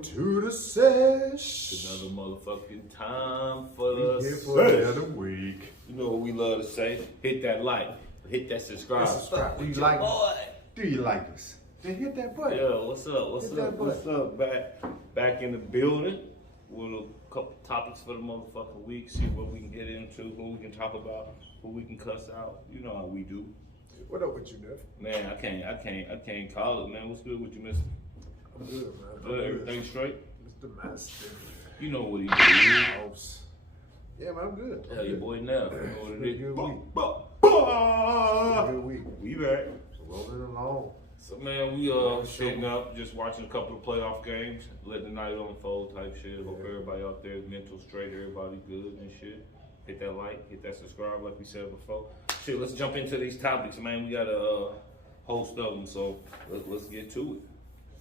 Welcome to the Sesh. Another motherfucking time for the We here for another week. You know what we love to say? Hit that like, hit that subscribe. Do you like Do you like this? Then hit that button. Yeah, what's up? What's Hit up? that What's up? Back in the building with a couple topics for the motherfucking week. See what we can get into, who we can talk about, who we can cuss out. You know how we do. What up with you, Neff? Man, I can't call it, man. What's good with you, mister? I'm good, man. Good, everything straight? Mr. Master. You know what he do. Yeah, man, I'm good. Hell, your boy Neff. You know what it is. Good week. We back. Rolling along. So man, we sitting up, just watching a couple of playoff games, letting the night unfold type shit. Hope everybody out there is mental straight, everybody good and shit. Hit that like, hit that subscribe, like we said before. Shit, let's jump into these topics, man. We got a host of them, so let's get to it.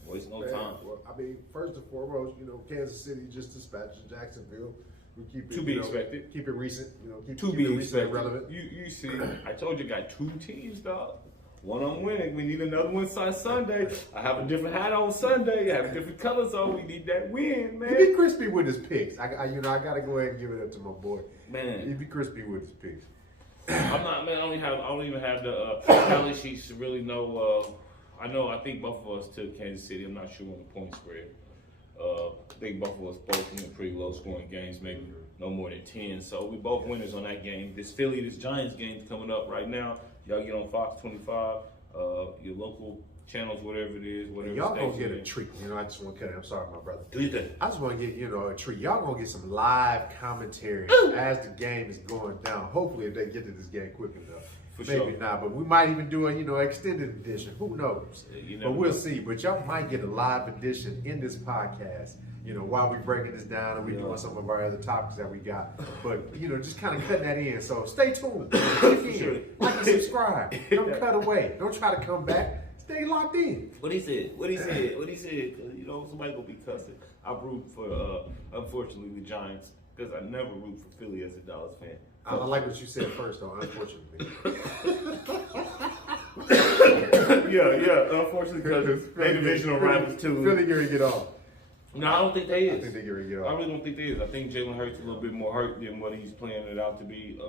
Waste no time. Well, I mean, first and foremost, Kansas City just dispatched Jacksonville. We keep it To be expected. Keep it recent. Keep To it be recent expected. and relevant. You see, I told you, got two teams, dog. One on winning. We need another one on Sunday. I have a different hat on Sunday. I have different colors on. We need that win, man. He be crispy with his picks. I gotta go ahead and give it up to my boy. Man, He be crispy with his picks. I'm not, man. I don't even have the tally sheets to really know. I think both of us took Kansas City. I'm not sure on the point spread. I think both of us both in pretty low scoring games, maybe no more than 10. So we both winners on that game. This Giants game coming up right now. Y'all get on Fox 25, your local channels, whatever it is, whatever. Y'all gonna get a treat. I just want to cut it. I'm sorry, my brother. Do you think? I just want to get, a treat. Y'all gonna get some live commentary as the game is going down. Hopefully, if they get to this game quick enough. For Maybe sure. not, but we might even do a, extended edition. Who knows? But we'll see. But y'all might get a live edition in this podcast, while we breaking this down and we doing some of our other topics that we got. But, just kind of cutting that in. So stay tuned. Sure. Like and subscribe. Don't cut away. Don't try to come back. Stay locked in. What he said. Somebody gonna be cussing. I root for, unfortunately, the Giants because I never root for Philly as a Dallas fan. I like what you said first, though, unfortunately. yeah, unfortunately, because they divisional rivals too. Philly going to get off. No, I don't think they is. I think they're going to get I off. really don't think they is. I think Jalen Hurts a little bit more hurt than what he's playing it out to be.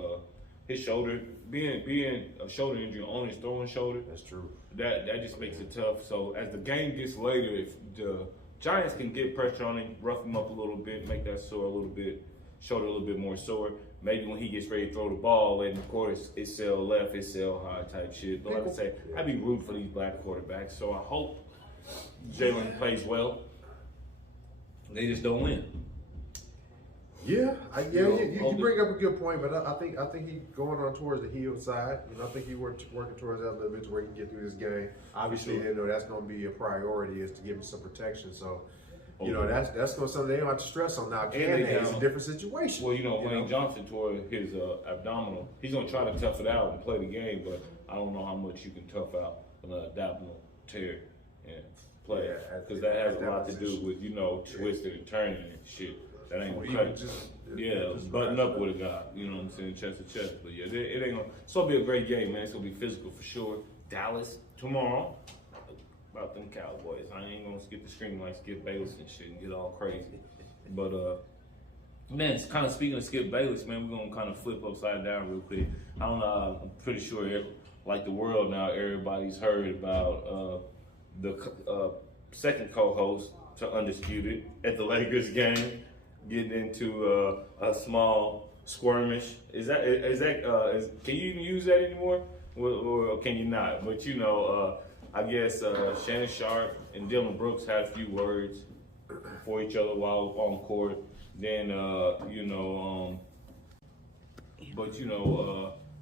His shoulder, being a shoulder injury on his throwing shoulder. That's true. That just makes it tough. So as the game gets later, if the Giants can get pressure on him, rough him up a little bit, make that shoulder a little bit more sore. Maybe when he gets ready to throw the ball, and of course it's sell left, it's sell high type shit. But like I say, I'd be rooting for these black quarterbacks. So I hope Jalen plays well. They just don't win. Yeah, you bring up a good point, but I think he's going on towards the heel side. I think he working towards that a little bit to where he can get through this game. Obviously, that's going to be a priority is to give him some protection. So, that's going to something they don't have to stress on now. It's a different situation. Well, Lane Johnson tore his abdominal. He's going to try to tough it out and play the game, but I don't know how much you can tough out an abdominal tear and play because that has a lot to do with twisting and turning and shit. That ain't gonna cut it. Button up with a guy. You know what I'm saying? Chest to chest. But yeah, it ain't gonna. It's gonna be a great game, man. It's gonna be physical for sure. Dallas tomorrow. About them Cowboys. I ain't gonna skip the screen like Skip Bayless and shit and get all crazy. But man, it's kind of speaking of Skip Bayless, man, we're gonna kind of flip upside down real quick. I don't know. I'm pretty sure, like the world now, everybody's heard about the second co-host to Undisputed at the Lakers game. Getting into a small skirmish. Can you even use that anymore? Or can you not? But I guess Shannon Sharp and Dylan Brooks had a few words for each other while on court. Then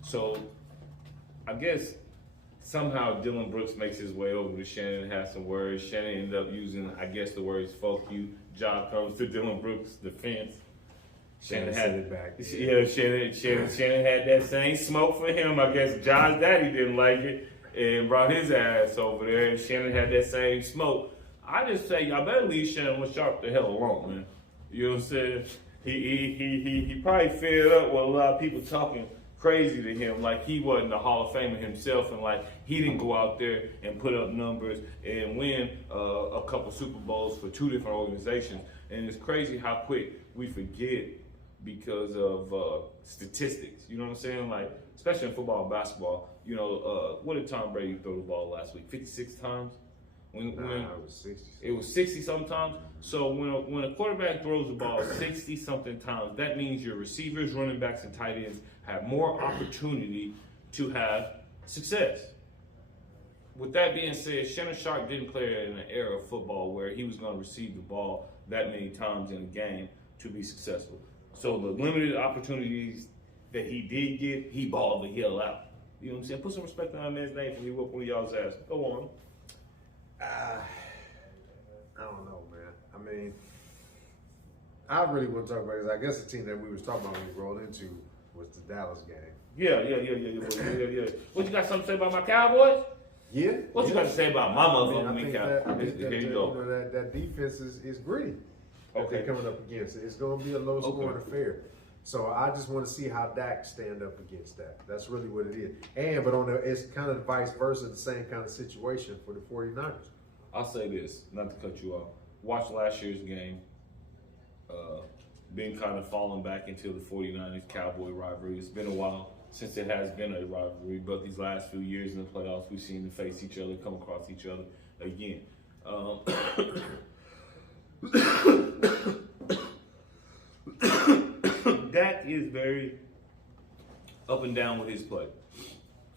so I guess somehow Dylan Brooks makes his way over to Shannon and has some words. Shannon ended up using, I guess, the words "fuck you." Job comes to Dylan Brooks' defense. Shannon had it back. Yeah, Shannon had that same smoke for him. I guess John's daddy didn't like it and brought his ass over there. And Shannon had that same smoke. I just say y'all better leave Shannon Sharp the hell alone, man. You know what I'm saying? He probably fed up with a lot of people talking crazy to him. Like he wasn't a Hall of Famer himself, and like he didn't go out there and put up numbers and win a couple Super Bowls for two different organizations. And it's crazy how quick we forget because of statistics. You know what I'm saying? Like especially in football and basketball. You know, what did Tom Brady throw the ball last week? 56 times. When it was 60. It was 60 sometimes. So when a quarterback throws the ball 60 something times, that means your receivers, running backs, and tight ends have more opportunity to have success. With that being said, Shannon Sharp didn't play in an era of football where he was going to receive the ball that many times in a game to be successful. So the limited opportunities that he did get, he balled the hell out. You know what I'm saying? Put some respect on that man's name when he whooped one of y'all's ass. Go on. I don't know, man. I mean, I really want to talk about this. I guess the team that we was talking about when we rolled into was the Dallas game. Yeah. What you got something to say about my Cowboys? Yeah. What you got to say about my motherfucking Cowboys? Here you go. You know, that defense is gritty. Okay. They're coming up against it. It's going to be a low scoring affair. So I just want to see how Dak stand up against that. That's really what it is. It's kind of vice versa, the same kind of situation for the 49ers. I'll say this, not to cut you off. Watch last year's game. Been kind of falling back into the 49ers Cowboy rivalry. It's been a while since it has been a rivalry, but these last few years in the playoffs, we've seen them face each other, come across each other again. Dak is very up and down with his play.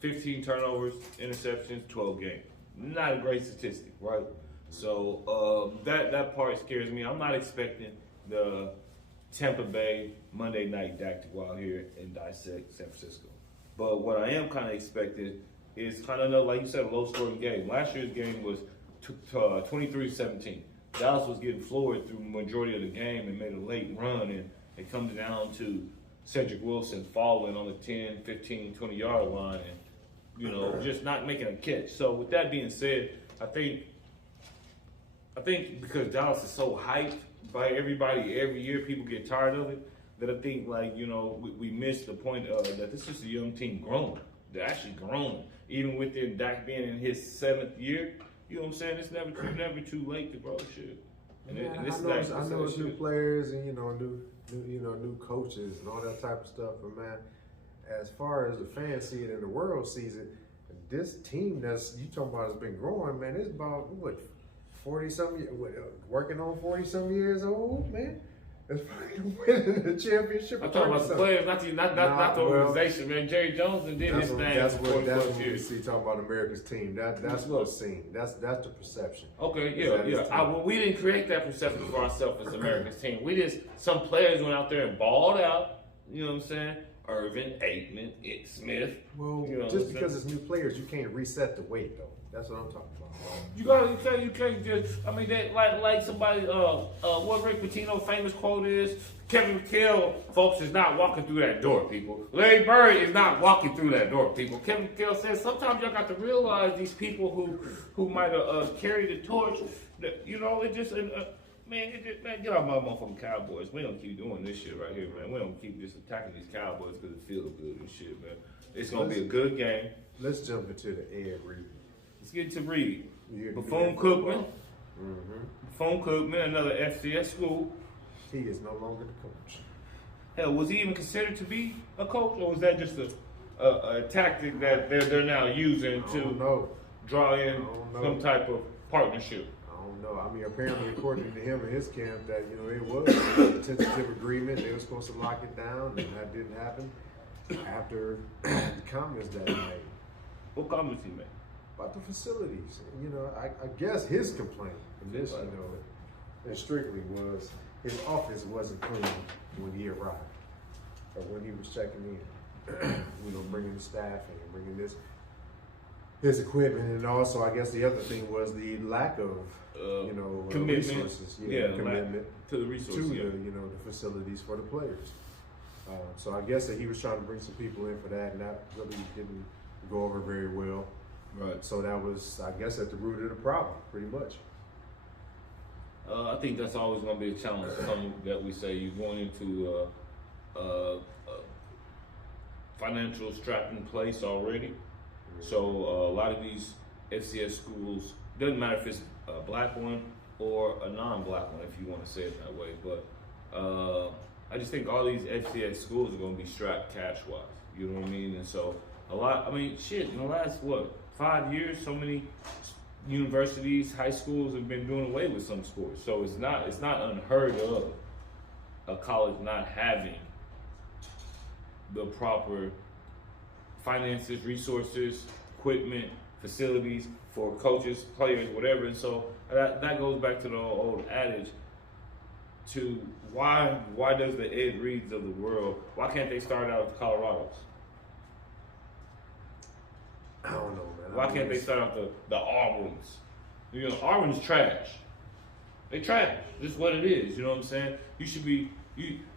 15 turnovers, interceptions, 12 games. Not a great statistic, right? So that part scares me. I'm not expecting the Tampa Bay Monday night Dak to go out here and dissect San Francisco. But what I am kind of expecting is kind of, like you said, a low-scoring game. Last year's game was 23-17. Dallas was getting floored through the majority of the game and made a late run, and it comes down to Cedric Wilson falling on the 10, 15, 20-yard line and, you know, just not making a catch. So with that being said, I think because Dallas is so hyped by everybody every year, people get tired of it, that I think, like, you know, we missed the point that this is a young team growing. They're actually growing. Even with their Dak being in his 7th year, you know what I'm saying? It's never too late to grow shit. And yeah, I know it's new players and new coaches and all that type of stuff. But man, as far as the fans see it and the world sees it, this team that's you talking about has been growing, man. It's about what 40-something, working on 40-some years old, man. It's fucking winning the championship. I'm talking about the players, not the organization, man. Jerry Jones and did his thing. That's what we see talking about America's team. That's what's seen. That's the perception. Okay, yeah. We didn't create that perception for ourselves as America's team. Some players went out there and balled out. You know what I'm saying? Irvin, Aikman, Smith. Well, you know just because it's new players, you can't reset the weight though. That's what I'm talking about. You can't just. I mean, that like somebody. What Rick Pitino famous quote is: Kevin McHale, folks, is not walking through that door, people. Larry Bird is not walking through that door, people. Kevin McHale says sometimes y'all got to realize these people who might have carried the torch. That, you know, it just. Man, get off my motherfucking Cowboys. We don't keep doing this shit right here, man. We don't keep just attacking these Cowboys because it feels good and shit, man. It's gonna be a good game. Let's jump into the Ed Reed. Let's get to Reed. Bethune-Cookman. Bethune-Cookman, another FCS school. He is no longer the coach. Hell, was he even considered to be a coach, or was that just a tactic that they're now using to draw in some type of partnership? I don't know. I mean, apparently, according to him and his camp, that it was a tentative agreement. They were supposed to lock it down, and that didn't happen after the comments that he made. What comments he made? About the facilities. I guess his complaint initially, and strictly was his office wasn't clean when he arrived or when he was checking in. Bringing the staff and bringing his equipment, and also I guess the other thing was the lack of commitment. Resources. Commitment to the resources to the facilities for the players. So I guess that he was trying to bring some people in for that, and that really didn't go over very well. Right. So that was, I guess, at the root of the problem, pretty much. I think that's always going to be a challenge. Something that we say you're going into financial strap in place already. So a lot of these FCS schools, doesn't matter if it's a black one or a non-black one, if you want to say it that way. But I just think all these FCS schools are going to be strapped cash-wise. You know what I mean? And so a lot. I mean, shit. In the last 5 years, so many universities, high schools have been doing away with some sports. So it's not unheard of a college not having the proper finances, resources, equipment, facilities for coaches, players, whatever. And so that goes back to the old adage to why does the Ed Reeds of the world, why can't they start out with Colorados? I don't know, man. Why can't they start out the Auburns? You know, Auburn's trash. They trash. This is what it is. You know what I'm saying? You should be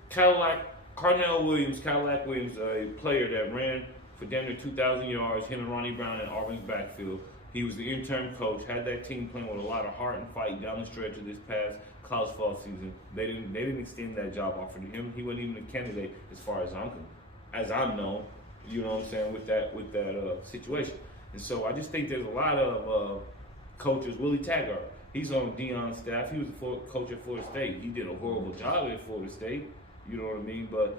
Cardinal Williams, a player that ran for damn near 2,000 yards, him and Ronnie Brown in Auburn's backfield. He was the interim coach, had that team playing with a lot of heart and fight down the stretch of this past college football season. They didn't extend that job offer to him. He wasn't even a candidate as far as I'm known. You know what I'm saying, with that situation. And so I just think there's a lot of coaches. Willie Taggart, he's on Deion's staff. He was the coach at Florida State. He did a horrible job at Florida State. You know what I mean? But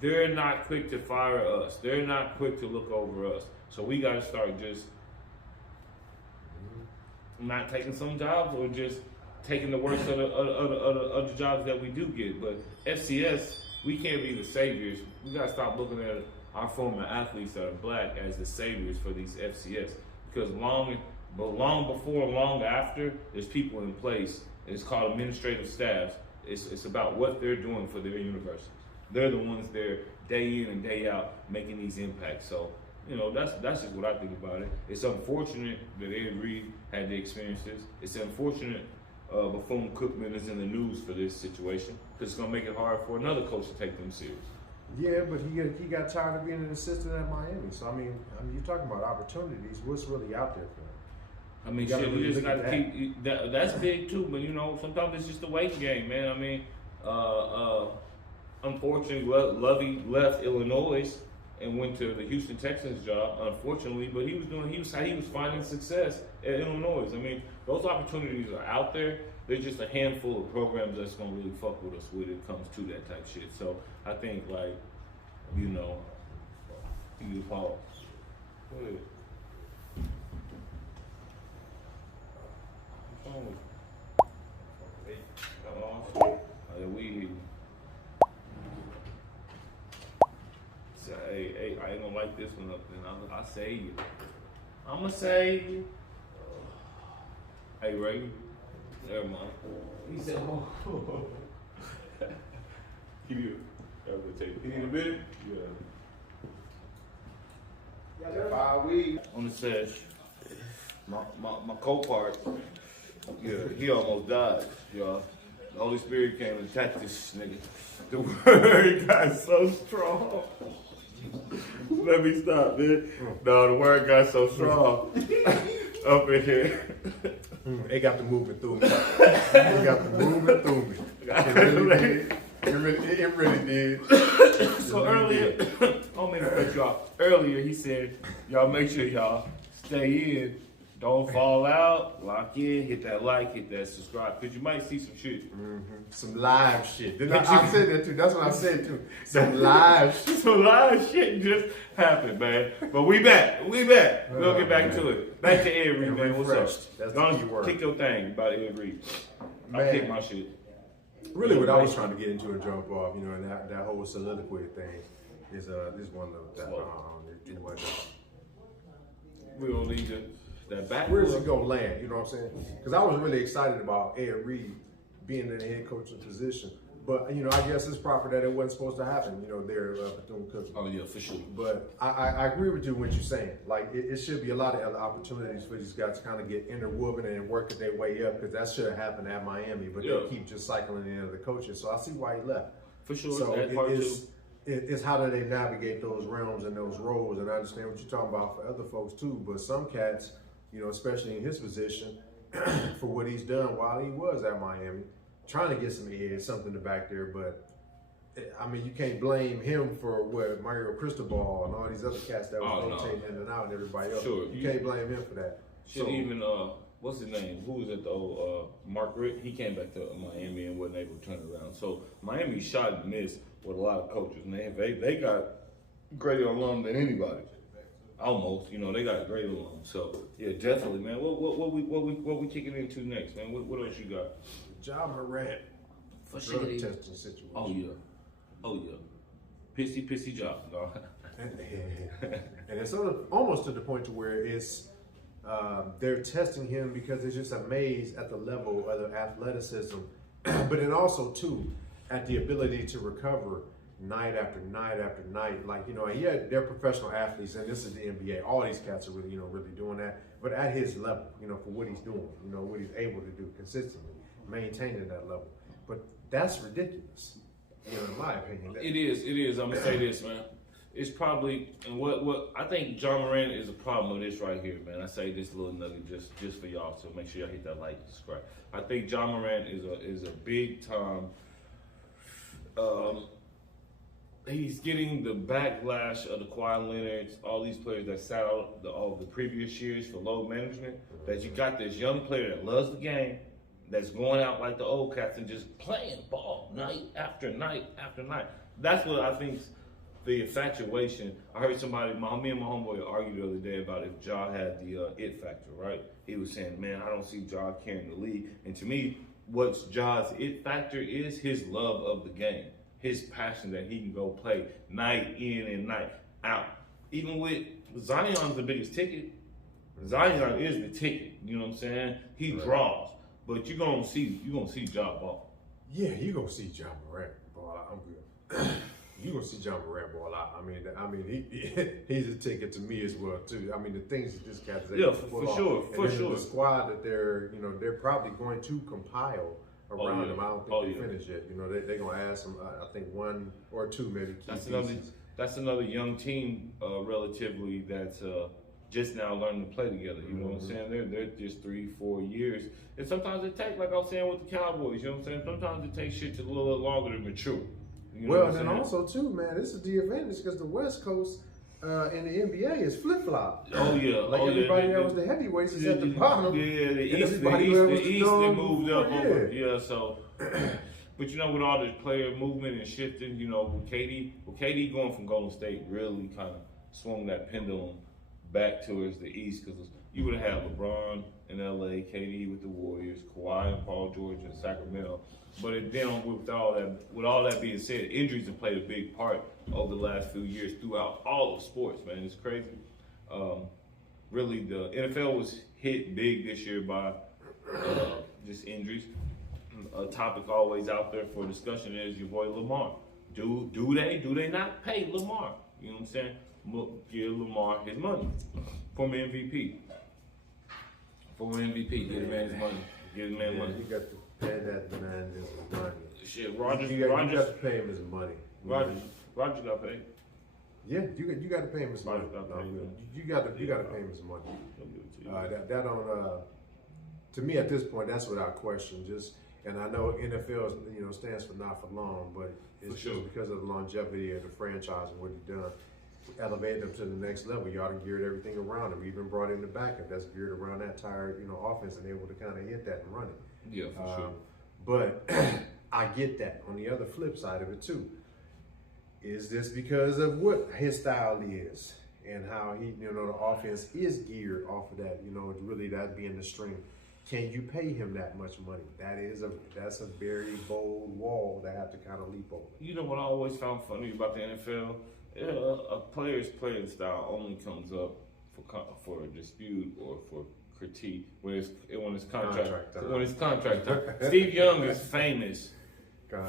they're not quick to fire us. They're not quick to look over us. So we got to start just not taking some jobs or just taking the worst of the jobs that we do get. But FCS, we can't be the saviors. We got to stop looking at our former athletes that are black as the saviors for these FCS. Because long before, long after, there's people in place. It's called administrative staffs. It's about what they're doing for their universities. They're the ones there day in and day out making these impacts. So, you know, that's just what I think about it. It's unfortunate that Ed Reed had to experience this. It's unfortunate Bethune-Cookman is in the news for this situation because it's going to make it hard for another coach to take them serious. Yeah, but he got tired of being an assistant at Miami. So I mean, you're talking about opportunities. What's really out there for him? I mean, shit, we just got to keep that's big too. But you know, sometimes it's just a waiting game, man. I mean, unfortunately, Lovey left Illinois and went to the Houston Texans job. Unfortunately, but he was finding success at Illinois. I mean, those opportunities are out there. There's just a handful of programs that's gonna really fuck with us when it comes to that type shit. So I think, like, you know, you pause. Go ahead. Hey, I ain't gonna like this one up then. I say you. I'ma say you. Hey, Ray. Never mind. He said, oh. Give you you need a minute? Yeah. 5 weeks. On the Sesh. My co-part, yeah, he almost died, y'all. The Holy Spirit came and attacked this nigga. The word got so strong. Let me stop, man. No, the word got so strong up in here. It got the moving through me. It got the moving through me. It really did. So earlier, oh man, I cut you off. Earlier, he said, y'all make sure y'all stay in. Don't fall out, lock in, hit that like, hit that subscribe, because you might see some shit. Mm-hmm. Some live shit. I said that too. That's what I said too. Some live shit. Some live shit just happened, man. But we back. We'll get back to it. Back to Ed Reed, man. What's up? That's the key word. Kick your thing about Ed Reed. I kick my shit. Really, what I was trying to get into a jump off, you know, and that whole soliloquy thing is one of that. We don't need to. Where's it gonna land? You know what I'm saying? Because I was really excited about Ed Reed being in the head coaching position, but you know, I guess it's proper that it wasn't supposed to happen. You know, there Bethune-Cookman. Oh yeah, for sure. But I agree with you what you're saying. Like it should be a lot of other opportunities for these guys to kind of get interwoven and working their way up, because that should have happened at Miami, but they keep just cycling in the coaches. So I see why he left. For sure. So it's how do they navigate those realms and those roles, and I understand what you're talking about for other folks too. But some cats, you know, especially in his position, for what he's done while he was at Miami, trying to get some edge, something to back there, but I mean, you can't blame him for what Mario Cristobal and all these other cats that was rotating in and out and everybody else. Sure. You can't blame him for that. Shit, even what's his name? Who was at the old Mark Richt? He came back to Miami and wasn't able to turn it around. So Miami shot and missed with a lot of coaches, and they got greater alum than anybody. Almost, they got great alum. So yeah, definitely, man. What we kicking into next, man? What else you got? Ja Morant For drug testing situation. Oh yeah. Pissy job, dog. And it's almost to the point to where it's they're testing him because they're just amazed at the level of the athleticism, but then also too at the ability to recover night after night after night. Like, yeah, they're professional athletes, and this is the NBA. All these cats are really, really doing that. But at his level, for what he's doing, what he's able to do consistently, maintaining that level. But that's ridiculous, in my opinion. It is. I'm gonna say this, man. It's probably, and what I think Ja Morant is a problem with this right here, man. I say this little nugget just for y'all, so make sure y'all hit that like and subscribe. I think Ja Morant is a big time. He's getting the backlash of the Kawhi Leonards, all these players that sat out all the previous years for load management. That you got this young player that loves the game, that's going out like the old cats and just playing ball night after night after night. That's what I think's the infatuation. I heard me and my homeboy argue the other day about if Ja had the it factor, right? He was saying, man, I don't see Ja carrying the league. And to me, what's Ja's it factor is his love of the game. His passion that he can go play night in and night out. Even with Zion's the biggest ticket. Zion is the ticket. You know what I'm saying? He draws, but you're gonna see Ja ball. Yeah, you're gonna see Ja Morant ball out. I'm good. You're gonna see Ja Morant ball out. I mean, he's a ticket to me as well too. I mean, the things that this cat's able to pull off. For sure. The squad that they're probably going to compile around him. I don't think they finished yet. They're gonna add some. I think one or two maybe. That's another young team, relatively that's just now learning to play together. You know what I'm saying? They're just 3-4 years, and sometimes it takes, like I was saying with the Cowboys. You know what I'm saying? Sometimes it takes shit a little longer to mature. And then also too, man, this is the advantage because the West Coast in the NBA is flip flop. Oh yeah, everybody that was the heavyweights is at the bottom. Yeah, the East they moved up over. Yeah, so. But with all the player movement and shifting, with KD going from Golden State really kind of swung that pendulum back towards the East, because you would have had LeBron in LA, KD with the Warriors, Kawhi and Paul George in Sacramento. But then with all that being said, injuries have played a big part over the last few years throughout all of sports, man. It's crazy. Really, the NFL was hit big this year by just injuries. A topic always out there for discussion is your boy Lamar. Do they not pay Lamar? You know what I'm saying? Give Lamar his money. Former MVP. Get the man his money. Get the man money. You got to pay that man his money. Shit, Rogers. You got to pay him his money. Rogers got paid. Yeah, you got to pay him his money. You got to pay him his money. That on to me at this point, that's without question. And I know NFL stands for not for long, but it's just because of the longevity of the franchise and what he's done. Elevated them to the next level. Y'all done geared everything around him. Even brought in the backup that's geared around that tired, offense and able to kind of hit that and run it. Yeah, for sure. But I get that. On the other flip side of it too, is this because of what his style is and how he, the offense is geared off of that. Really that being the string. Can you pay him that much money? That's a very bold wall that I have to kind of leap over. You know what I always found funny about the NFL? A player's playing style only comes up for a dispute or for critique when it's contract time. Steve Young is famous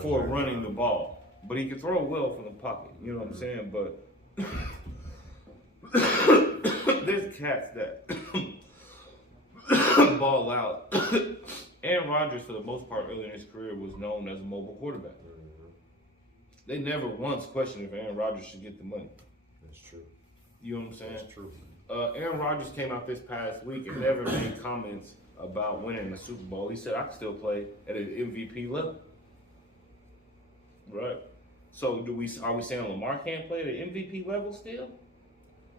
for running the ball, but he can throw well from the pocket. You know what I'm saying? But there's cats that ball out. Aaron Rodgers, for the most part, early in his career, was known as a mobile quarterback. They never once questioned if Aaron Rodgers should get the money. That's true. You know what I'm saying? That's true. Aaron Rodgers came out this past week and never made comments about winning the Super Bowl. He said, I can still play at an MVP level. Right. So are we saying Lamar can't play at the MVP level still?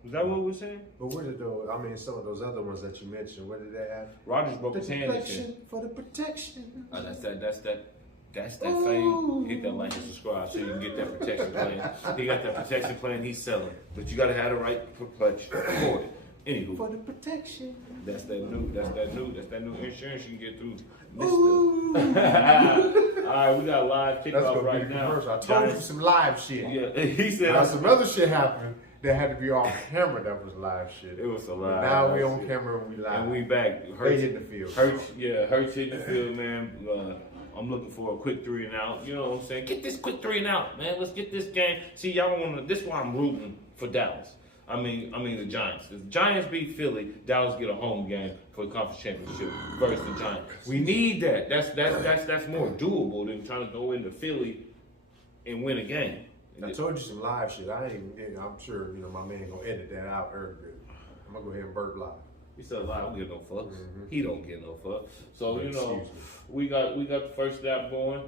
Is that what we're saying? But where did those? I mean, some of those other ones that you mentioned, what did they have? Rodgers broke his hand this year. For the protection. That's that thing. Hit that like and subscribe so you can get that protection plan. He got that protection plan he's selling, but you got to have the right protection for it. Anywho, for the protection. That's that new insurance you can get through. All right, we got live kickoff right now. I told you some live shit. Yeah, he said. Now some other shit happened that had to be off camera. That was live shit. It was a live. Now we on camera and we live. And we back. Hurts in the field. Hurts hitting the field, man. I'm looking for a quick 3 and out. You know what I'm saying? Get this quick 3 and out, man. Let's get this game. See, y'all don't want to. This is why I'm rooting for Dallas. I mean the Giants. If the Giants beat Philly, Dallas get a home game for the conference championship versus the Giants. We need that. That's more doable than trying to go into Philly and win a game. I told you some live shit. I'm sure my man gonna edit that out earlier. I'm gonna go ahead and burp live. He said live. I don't get no fucks. Mm-hmm. He don't get no fucks. So we got the first snap going.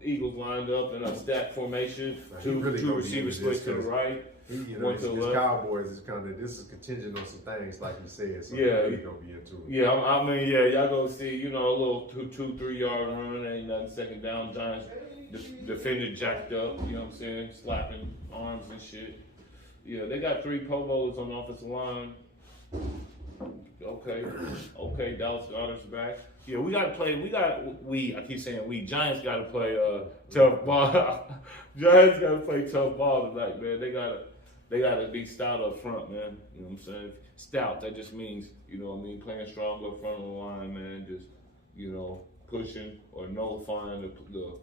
Eagles lined up in a stack formation. Two receivers split to the right. His Cowboys is this is contingent on some things, like you said. So he's gonna be into it. Yeah, I mean, y'all gonna see, a little 2-3 yard run, ain't nothing. Second down, Giants defender jacked up. You know what I'm saying, slapping arms and shit. Yeah, they got 3 Pro Bowlers on the offensive line. Okay, Dallas Goedert's back. Yeah, we gotta play. I keep saying we. Giants gotta play tough ball. Giants gotta play tough ball tonight, man. They gotta be stout up front, man. You know what I'm saying? Stout. That just means, playing strong up front of the line, man. Just, pushing or nullifying the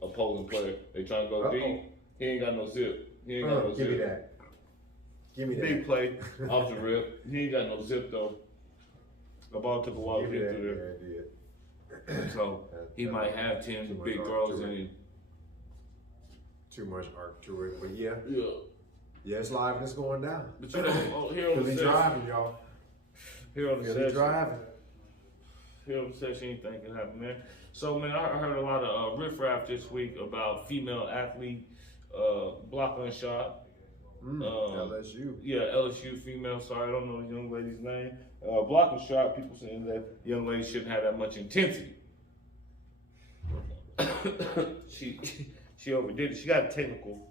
opposing player. They trying to go deep. He ain't got no zip. He ain't got no zip. Give me that. Give me that. Big play off the rip. He ain't got no zip though. The ball took a while to get through there. Yeah, so he might have 10 big throws in him. Too much arc to it, but yeah, it's live and it's going down. But here on the Sesh, driving, y'all. Here on the Sesh, driving. Here on the Sesh, anything can happen, man. So man, I heard a lot of riffraff this week about female athlete blocking a shot. LSU. Yeah, LSU female. Sorry, I don't know the young lady's name. Blocking shot. People saying that young lady shouldn't have that much intensity. She overdid it. She got technical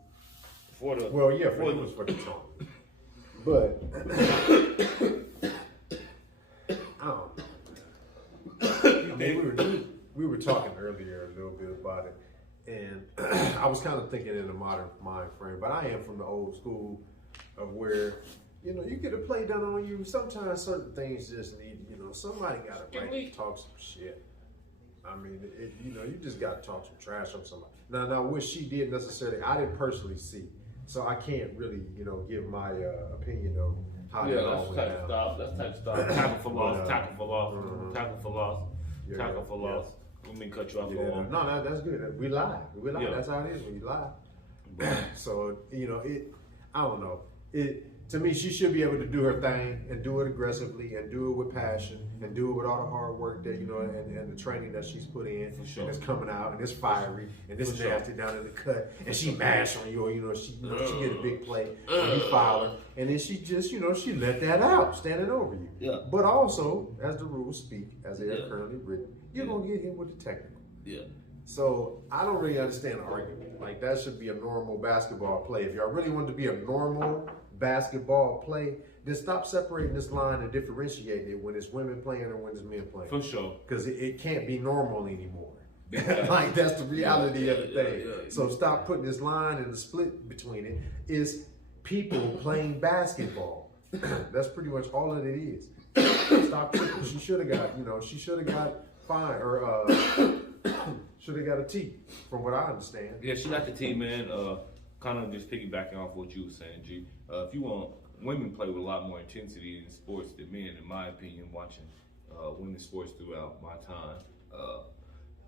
for the. Well, yeah, it was for the tone. But I mean, we were talking earlier a little bit about it. And I was kind of thinking in a modern mind frame, but I am from the old school of where, you get a play done on you. Sometimes certain things just need, somebody got to talk some shit. I mean, you just got to talk some trash on somebody. Now, what she did necessarily, I didn't personally see. So I can't really, give my opinion of how that all went down. That's type of stuff. Tackle for loss, tackle for loss, tackle for loss, tackle for loss. Let me cut you off. No, that's good. We lie. Yeah. That's how it is when you lie. So, I don't know. To me, she should be able to do her thing and do it aggressively and do it with passion and do it with all the hard work that, and the training that she's put in. For sure. And it's coming out and it's fiery and it's nasty down in the cut. And she mash on you or, she get a big play and you foul her. And then she just, she let that out standing over you. Yeah. But also, as the rules speak, as they are currently written, you're going to get hit with the technical. Yeah. So I don't really understand the argument. Like, that should be a normal basketball play. If y'all really want it to be a normal basketball play, then stop separating this line and differentiating it when it's women playing and when it's men playing. For sure. Because it can't be normal anymore. Like, that's the reality of the thing. So stop putting this line and the split between it. Is people playing basketball. That's pretty much all that it is. Stop tripping. She should have got fine or should have got a T, from what I understand. Yeah, she got the T, man. Kind of just piggybacking off what you were saying, G. If you want, women play with a lot more intensity in sports than men, in my opinion, watching women's sports throughout my time.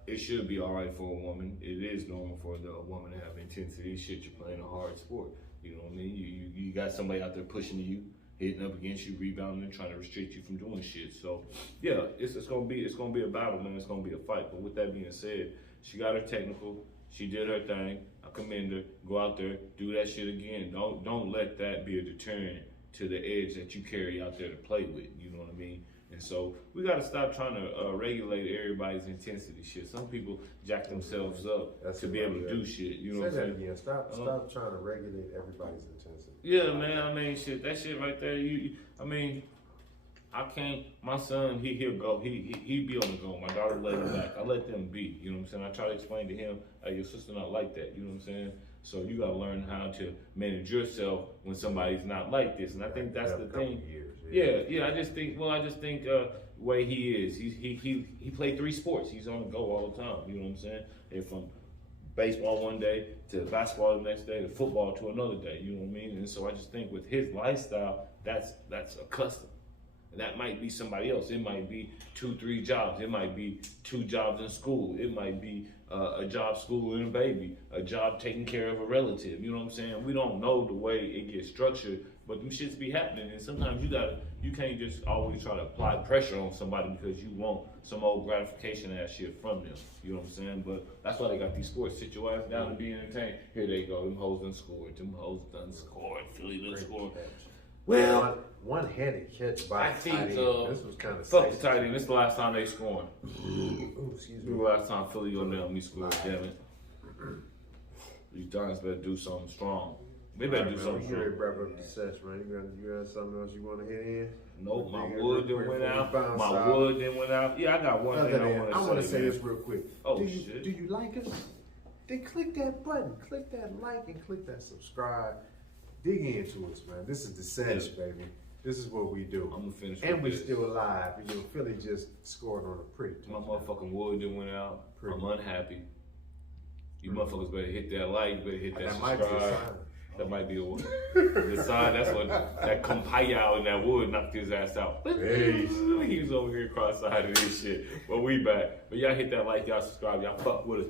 It should be all right for a woman. It is normal for the woman to have intensity. Shit, you're playing a hard sport. You know what I mean? You got somebody out there pushing you, hitting up against you, rebounding, and trying to restrict you from doing shit. So yeah, it's gonna be a battle, man. It's gonna be a fight. But with that being said, she got her technical. She did her thing. I commend her. Go out there, do that shit again. Don't let that be a deterrent to the edge that you carry out there to play with. You know what I mean? And so we got to stop trying to regulate everybody's intensity shit. Some people jack themselves up to be able to do shit. You know what I'm saying? Again. Stop trying to regulate everybody's intensity. Yeah, man. I mean, shit. That shit right there. I mean, I can't. My son, he'll go. He be on the go. My daughter lay back. I let them be. You know what I'm saying? I try to explain to him, hey, your sister not like that. You know what I'm saying? So you got to learn how to manage yourself when somebody's not like this. And I think that's the thing. Yeah. I just think the way he is, he played 3 sports. He's on the go all the time. You know what I'm saying? And from baseball one day to basketball the next day to football to another day. You know what I mean? And so I just think with his lifestyle, that's a custom. And that might be somebody else. It might be 2-3 jobs. It might be 2 jobs in school. It might be a job schooling a baby, a job taking care of a relative. You know what I'm saying? We don't know the way it gets structured, but them shits be happening. And sometimes you can't just always try to apply pressure on somebody because you want some old gratification ass shit from them. You know what I'm saying? But that's why they got these sports. Sit your ass down and be entertained. Here they go. Them hoes done scored. Them hoes done scored. Philly done scored. Well, one-handed catch by I think this was kind of fuck the tight end. This is the last time they scoring. Excuse This is the last time Philly gonna let me score. Damn it! These Giants better do something strong. They better do something You strong. ready to wrap up the Sesh, man? You got something else you want to hit in? Nope, my wood didn't went out. My wood didn't went out. Yeah, I got one thing I want to say. This real quick. Oh, do shit. Do you like us? Then click that button. Click that like and click that subscribe. Dig into us, man. This is the Sesh, baby. This is what we do. I'm gonna finish. And we this. still alive. You know, Philly just scored on a pretty. My motherfucking wood didn't went out. I'm unhappy. You motherfuckers better hit that like. Better hit that subscribe. That might be a word. The sign, that's what that compile in that wood knocked his ass out. Hey. He was over here cross-eyed of this shit. But we back. But y'all hit that like, y'all subscribe, y'all fuck with us.